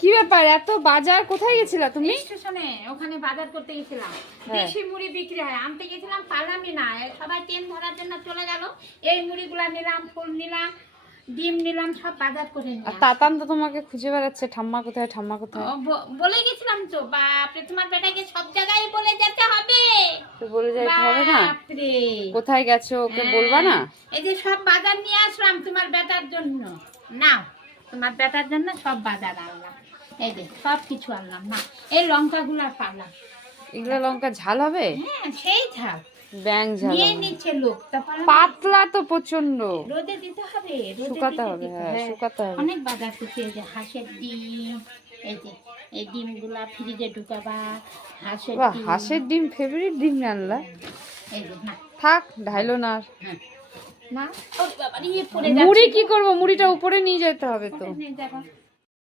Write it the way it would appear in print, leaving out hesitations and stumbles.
কি ব্যাপার, এত বাজার? কোথায় গেছিলা তুমি? স্টেশনে, ওখানে বাজার করতে গেছিলাম। দেশি মুড়ি বিক্রি হয়, আনতে গেছিলাম, পারলামই না। সবাই ট্রেন ধরার জন্য চলে গেল। এই মুড়িগুলা নিলাম, ফুল নিলাম, ডিম নিলাম, সব বাজার করে আর নিলাম। তাতান তো তোমাকে খুঁজে বেড়াচ্ছে, ঠাম্মা কোথায় ঠাম্মা কোথায়। বলে গেছিলাম তো, বাপরে তোমার বেটাকে সব জায়গায় বলে যেতে হবে। তো বলে যাইতে হবে না? বাপরে কোথায় গেছো ওকে বলবা না? এই যে সব বাজার নিয়ে আসলাম তোমার বেটার জন্য। নাও, তোমার বেটার জন্য সব বাজার আনলাম। এই যে সব কিছু আনলাম। না, এই লঙ্কাগুলো পারলাম। এগুলো লঙ্কা ঝাল হবে? হ্যাঁ, সেই ঝাল ব্যাং ঝাল নিয়ে হবে। নিচ্ছে লোক। তারপরে পাতলা তো প্রচন্ড, রোদে দিতে হবে, রোদে শুকাতে দিতে হবে। দিতে, হ্যাঁ, শুকাতে হবে। অনেক বাজার করছি। এই যে হাঁসের ডিম, এই যে এই ডিমগুলা ফ্রিজে ঢুকাবা। হাঁসের বাহ, ডিম, হাঁসের ডিম ফেভারিট ডিম আনলা। এই যে না, থাক, ঢাইলো না আর। হ্যাঁ না, ওরে বাবা রে, পড়ে মুড়ি যাচ্ছে। কি করবো? মুড়িটা উপরে নিয়ে যেতে হবে তো। নিয়ে যাবা।